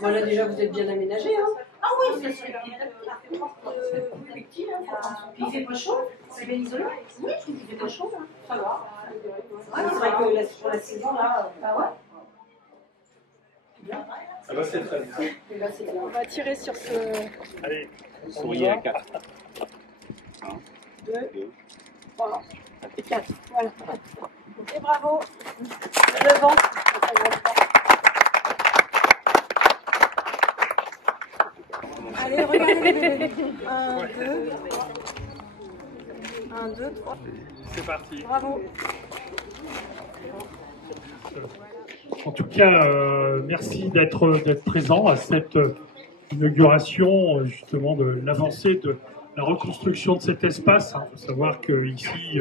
Voilà, déjà, vous êtes bien aménagé, hein? Ah oui, ça serait petit, hein. Puis il fait pas chaud, c'est bien isolé. Oui, il fait pas chaud, hein. Ça va. C'est vrai que pour la saison, là. Ah ouais? Ah bah c'est très bien. On va tirer sur ce. Allez, souriez à 4. 2, 3 et 4. Voilà. Et bravo. Le vent. Allez, regardez les bébés. 1, 2. 1, 2, 3. C'est parti. Bravo. En tout cas, merci d'être présent à cette inauguration justement de l'avancée de la reconstruction de cet espace. Il faut savoir qu'ici,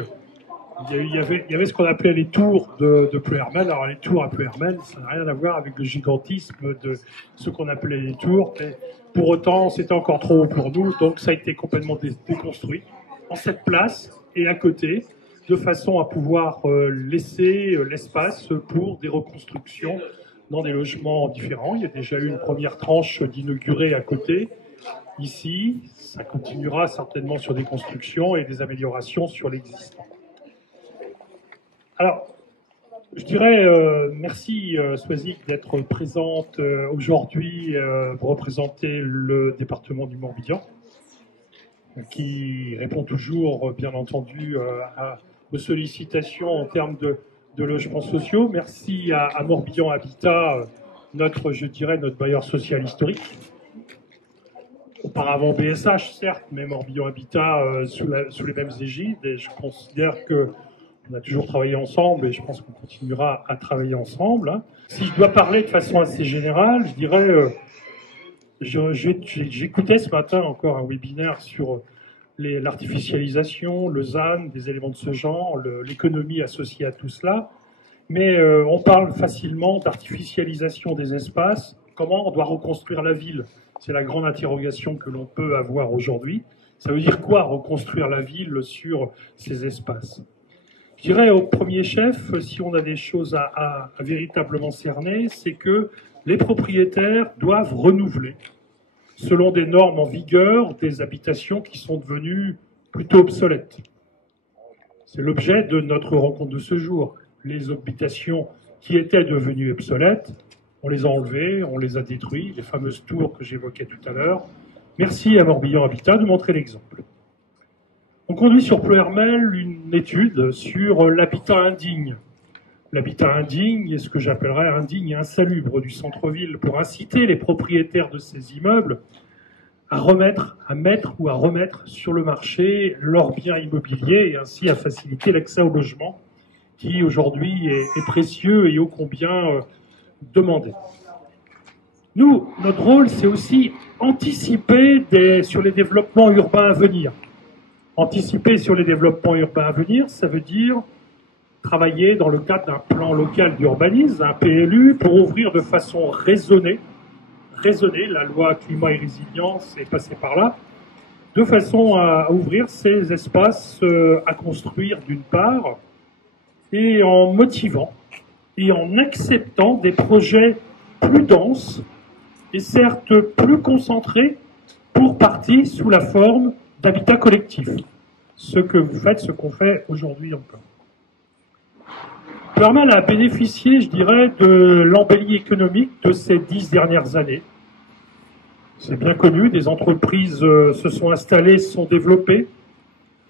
il y avait ce qu'on appelait les tours de Pleuhermel. Alors les tours à Pleuhermel, ça n'a rien à voir avec le gigantisme de ce qu'on appelait les tours. Mais pour autant, c'était encore trop haut pour nous, donc ça a été complètement déconstruit en cette place et à côté, de façon à pouvoir laisser l'espace pour des reconstructions dans des logements différents. Il y a déjà eu une première tranche d'inaugurés à côté. Ici, ça continuera certainement sur des constructions et des améliorations sur l'existant. Alors, je dirais merci Soisic d'être présente aujourd'hui pour représenter le département du Morbihan, qui répond toujours, bien entendu, aux sollicitations en termes de logements sociaux. Merci à Morbihan Habitat, notre bailleur social historique. Auparavant BSH, certes, mais Morbihan Habitat sous les mêmes égides. Et je considère qu'on a toujours travaillé ensemble et je pense qu'on continuera à travailler ensemble. Hein. Si je dois parler de façon assez générale, je dirais, j'écoutais ce matin encore un webinaire sur l'artificialisation, le ZAN, des éléments de ce genre, l'économie associée à tout cela. Mais on parle facilement d'artificialisation des espaces. Comment on doit reconstruire la ville? C'est la grande interrogation que l'on peut avoir aujourd'hui. Ça veut dire quoi, reconstruire la ville sur ces espaces? Je dirais au premier chef, si on a des choses à véritablement cerner, c'est que les propriétaires doivent renouveler selon des normes en vigueur, des habitations qui sont devenues plutôt obsolètes. C'est l'objet de notre rencontre de ce jour. Les habitations qui étaient devenues obsolètes, on les a enlevées, on les a détruites, les fameuses tours que j'évoquais tout à l'heure. Merci à Morbihan Habitat de montrer l'exemple. On conduit sur Pleuhermel une étude sur l'habitat indigne. L'habitat indigne est ce que j'appellerais indigne et insalubre du centre-ville pour inciter les propriétaires de ces immeubles à mettre ou à remettre sur le marché leurs biens immobiliers et ainsi à faciliter l'accès au logement qui aujourd'hui est précieux et ô combien demandé. Nous, notre rôle, c'est aussi anticiper sur les développements urbains à venir. Anticiper sur les développements urbains à venir, ça veut dire travailler dans le cadre d'un plan local d'urbanisme, un PLU, pour ouvrir de façon raisonnée, la loi climat et résilience est passée par là, de façon à ouvrir ces espaces à construire d'une part, et en motivant et en acceptant des projets plus denses et certes plus concentrés pour partie sous la forme d'habitat collectif. Ce que vous faites, ce qu'on fait aujourd'hui encore. Pleuhermel a bénéficié, je dirais, de l'embellie économique de ces 10 dernières années. C'est bien connu, des entreprises se sont installées, se sont développées.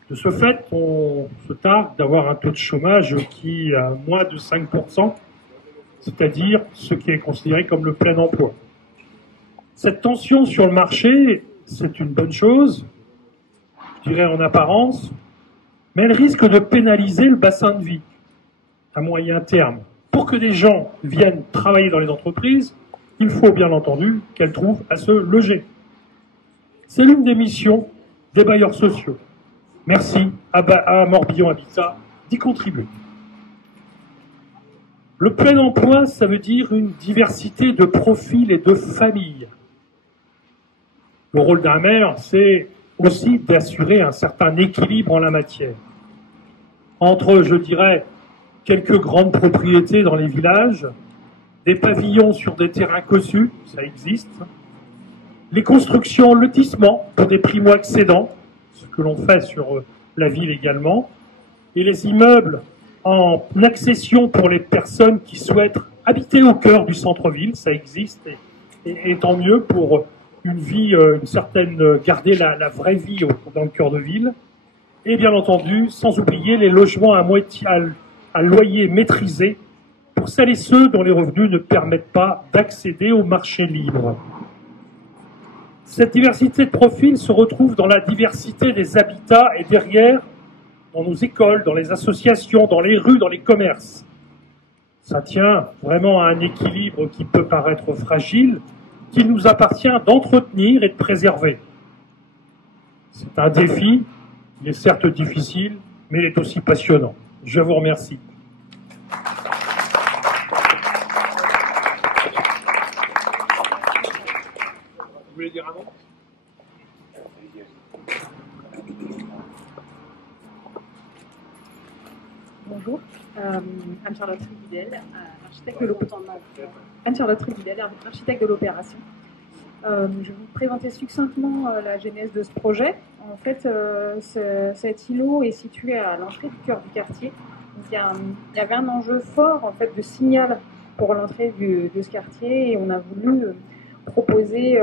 De ce fait, on se targue d'avoir un taux de chômage qui est à moins de 5%, c'est-à-dire ce qui est considéré comme le plein emploi. Cette tension sur le marché, c'est une bonne chose, je dirais en apparence, mais elle risque de pénaliser le bassin de vie à moyen terme. Pour que des gens viennent travailler dans les entreprises, il faut bien entendu qu'elles trouvent à se loger. C'est l'une des missions des bailleurs sociaux. Merci à Morbihan Habitat d'y contribuer. Le plein emploi, ça veut dire une diversité de profils et de familles. Le rôle d'un maire, c'est aussi d'assurer un certain équilibre en la matière. Entre, je dirais, quelques grandes propriétés dans les villages, des pavillons sur des terrains cossus, ça existe. Les constructions en lotissement pour des primo-accédants, ce que l'on fait sur la ville également. Et les immeubles en accession pour les personnes qui souhaitent habiter au cœur du centre-ville, ça existe. Et tant mieux pour une vie, une certaine, garder la vraie vie dans le cœur de ville. Et bien entendu, sans oublier les logements à loyer maîtrisé pour celles et ceux dont les revenus ne permettent pas d'accéder au marché libre. Cette diversité de profils se retrouve dans la diversité des habitats et derrière, dans nos écoles, dans les associations, dans les rues, dans les commerces. Ça tient vraiment à un équilibre qui peut paraître fragile, qu'il nous appartient d'entretenir et de préserver. C'est un défi, il est certes difficile, mais il est aussi passionnant. Je vous remercie. Vous voulez dire un mot? Bonjour, Anne-Charlotte Ribidel, architecte de l'opération. Anne-Charlotte Ribidel, architecte de l'opération. Je vais vous présenter succinctement la genèse de ce projet. En fait, cet îlot est situé à l'entrée du cœur du quartier. Donc, il y avait un enjeu fort en fait, de signal pour l'entrée de ce quartier et on a voulu proposer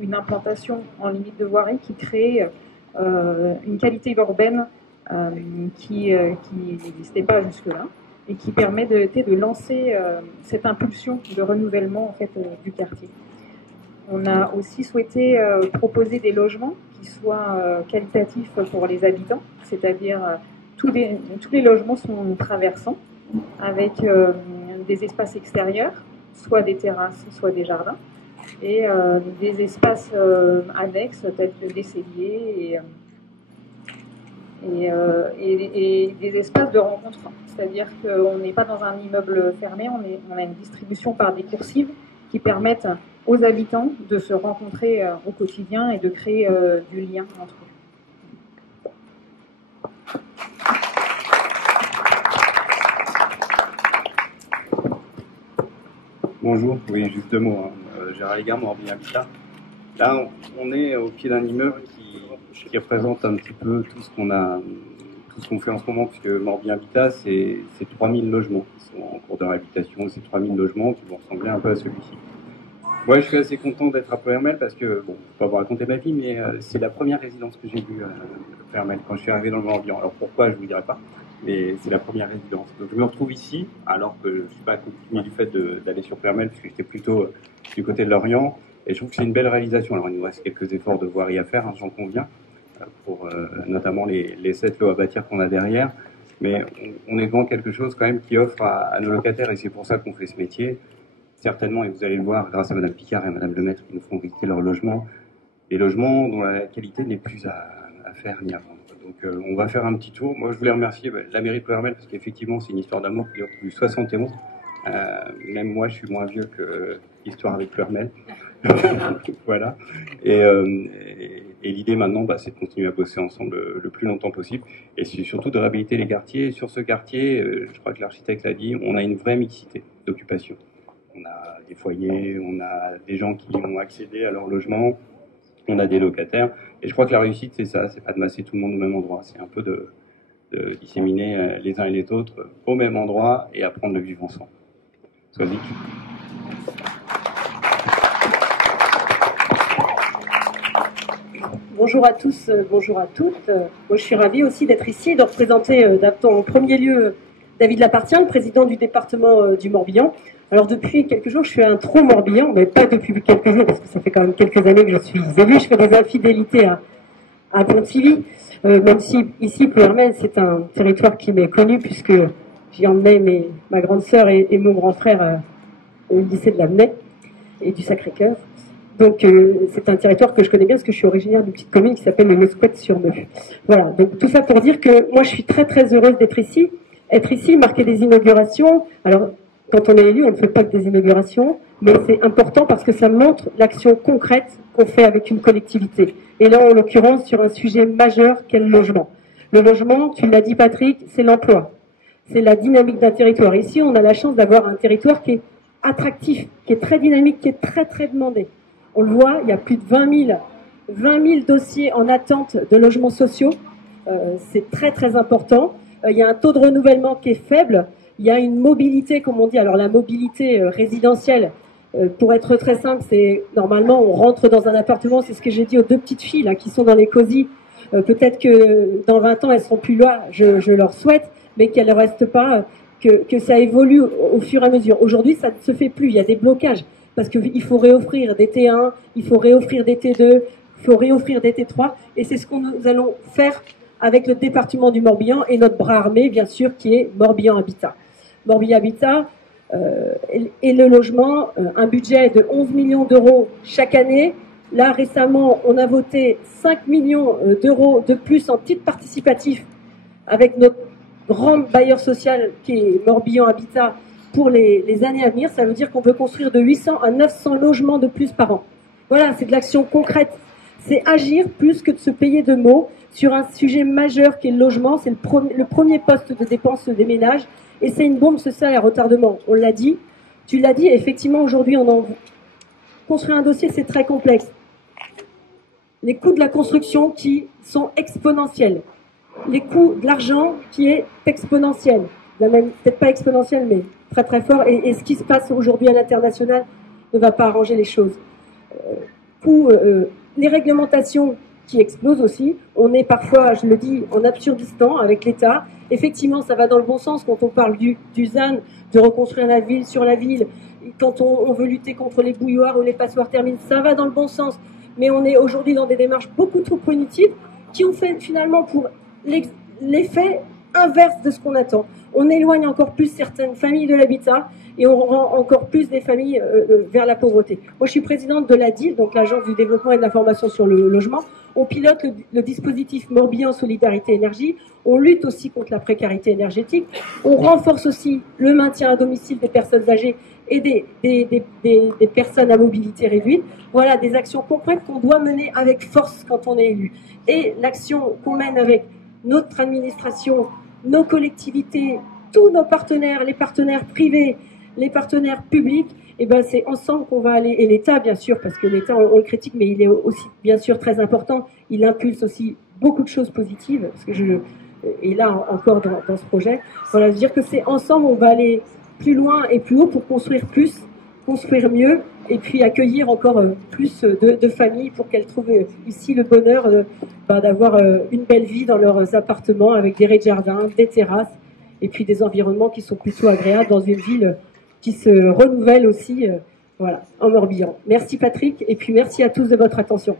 une implantation en limite de voirie qui crée une qualité urbaine qui n'existait pas jusque-là et qui permet de lancer cette impulsion de renouvellement en fait, du quartier. On a aussi souhaité proposer des logements qui soient qualitatifs pour les habitants, c'est-à-dire tous les logements sont traversants avec des espaces extérieurs, soit des terrasses, soit des jardins, et des espaces annexes tels que des celliers et des espaces de rencontre. C'est-à-dire qu'on n'est pas dans un immeuble fermé, on a une distribution par des coursives qui permettent aux habitants de se rencontrer au quotidien et de créer du lien entre eux. Bonjour, oui, juste deux mots. Gérard Légard, Morbihan Habitat. Là, on est au pied d'un immeuble qui représente un petit peu tout ce qu'on fait en ce moment, puisque Morbihan Habitat, c'est 3000 logements qui sont en cours de réhabilitation, c'est 3000 logements qui vont ressembler un peu à celui-ci. Moi, je suis assez content d'être à Ploërmel parce que, bon, je ne vais pas vous raconter ma vie, mais c'est la première résidence que j'ai vue à Ploërmel quand je suis arrivé dans le Morbihan. Alors pourquoi, je ne vous dirai pas, mais c'est la première résidence. Donc je me retrouve ici, alors que je ne suis pas accompagné du fait d'aller sur Ploërmel, puisque j'étais plutôt du côté de Lorient, et je trouve que c'est une belle réalisation. Alors il nous reste quelques efforts de voirie à faire, hein, j'en conviens, pour notamment les 7 lots à bâtir qu'on a derrière, mais on est devant quelque chose quand même qui offre à nos locataires, et c'est pour ça qu'on fait ce métier, certainement, et vous allez le voir grâce à Madame Picard et Madame Lemaître qui nous font visiter leurs logements, des logements dont la qualité n'est plus à faire ni à vendre. Donc on va faire un petit tour. Moi je voulais remercier la mairie de Ploërmel parce qu'effectivement c'est une histoire d'amour qui dure depuis 71. Même moi je suis moins vieux que l'histoire avec Ploërmel. Voilà. Et l'idée maintenant c'est de continuer à bosser ensemble le plus longtemps possible et c'est surtout de réhabiliter les quartiers. Et sur ce quartier, je crois que l'architecte l'a dit, on a une vraie mixité d'occupation. On a des foyers, on a des gens qui ont accédé à leur logement, on a des locataires. Et je crois que la réussite, c'est ça, c'est pas de masser tout le monde au même endroit. C'est un peu de disséminer les uns et les autres au même endroit et apprendre de vivre ensemble. Sois-y. Bonjour à tous, bonjour à toutes. Moi, je suis ravie aussi d'être ici et de représenter en premier lieu David Lapartien, le président du département du Morbihan. Alors depuis quelques jours, je fais un trop Morbihan, mais pas depuis quelques jours, parce que ça fait quand même quelques années que je suis élue. Je fais des infidélités à Pontivy, même si ici, Ploërmel, c'est un territoire qui m'est connu, puisque j'y emmenais ma grande sœur et mon grand frère au lycée de l'Amenet et du Sacré-Cœur. Donc c'est un territoire que je connais bien, parce que je suis originaire d'une petite commune qui s'appelle le Mesquet-sur-Meux. Voilà, donc tout ça pour dire que moi je suis très très heureuse d'être ici. Être ici, marquer des inaugurations. Alors, quand on est élu, on ne fait pas que des inaugurations, mais c'est important parce que ça montre l'action concrète qu'on fait avec une collectivité. Et là, en l'occurrence, sur un sujet majeur qu'est le logement. Le logement, tu l'as dit Patrick, c'est l'emploi. C'est la dynamique d'un territoire. Ici, on a la chance d'avoir un territoire qui est attractif, qui est très dynamique, qui est très très demandé. On le voit, il y a plus de 20 000 dossiers en attente de logements sociaux. C'est très très important. Il y a un taux de renouvellement qui est faible. Il y a une mobilité, comme on dit. Alors la mobilité résidentielle, pour être très simple, c'est normalement on rentre dans un appartement, c'est ce que j'ai dit aux deux petites filles là, qui sont dans les cosy. Peut-être que dans 20 ans elles seront plus là, je leur souhaite, mais qu'elles ne restent pas, que ça évolue au fur et à mesure. Aujourd'hui, ça ne se fait plus. Il y a des blocages parce qu'il faut réoffrir des T1, il faut réoffrir des T2, il faut réoffrir des T3, et c'est ce que nous allons faire avec le département du Morbihan et notre bras armé, bien sûr, qui est Morbihan Habitat. Morbihan Habitat et le logement, un budget de 11 millions d'euros chaque année. Là, récemment, on a voté 5 millions d'euros de plus en titre participatif avec notre grand bailleur social qui est Morbihan Habitat pour les années à venir. Ça veut dire qu'on veut construire de 800 à 900 logements de plus par an. Voilà, c'est de l'action concrète. C'est agir plus que de se payer de mots sur un sujet majeur qui est le logement. C'est le premier poste de dépense des ménages et c'est une bombe sociale à retardement. On l'a dit, tu l'as dit, effectivement aujourd'hui construire un dossier c'est très complexe. Les coûts de la construction qui sont exponentiels. Les coûts de l'argent qui est exponentiel. Peut-être pas exponentiel mais très très fort et ce qui se passe aujourd'hui à l'international ne va pas arranger les choses. Les réglementations qui explosent aussi. On est parfois, je le dis, en absurdistan avec l'État. Effectivement, ça va dans le bon sens quand on parle du ZAN, de reconstruire la ville sur la ville. Quand on veut lutter contre les bouilloires ou les passoires thermiques, ça va dans le bon sens. Mais on est aujourd'hui dans des démarches beaucoup trop punitives qui ont fait finalement pour l'effet inverse de ce qu'on attend. On éloigne encore plus certaines familles de l'habitat et on rend encore plus des familles vers la pauvreté. Moi, je suis présidente de l'ADIL, donc l'Agence du développement et de l'information sur le logement. On pilote le dispositif Morbihan Solidarité Énergie. On lutte aussi contre la précarité énergétique. On renforce aussi le maintien à domicile des personnes âgées et des personnes à mobilité réduite. Voilà des actions concrètes qu'on doit mener avec force quand on est élu. Et l'action qu'on mène avec notre administration, nos collectivités, tous nos partenaires, les partenaires privés, les partenaires publics, et ben c'est ensemble qu'on va aller, et l'État bien sûr, parce que l'État on le critique, mais il est aussi bien sûr très important, il impulse aussi beaucoup de choses positives, parce que et là encore dans ce projet, voilà, dire que c'est ensemble on va aller plus loin et plus haut pour construire plus, construire mieux, et puis accueillir encore plus de familles pour qu'elles trouvent ici le bonheur d'avoir une belle vie dans leurs appartements avec des rez-de-jardin, des terrasses, et puis des environnements qui sont plutôt agréables dans une ville qui se renouvelle aussi voilà, en Morbihan. Merci Patrick, et puis merci à tous de votre attention.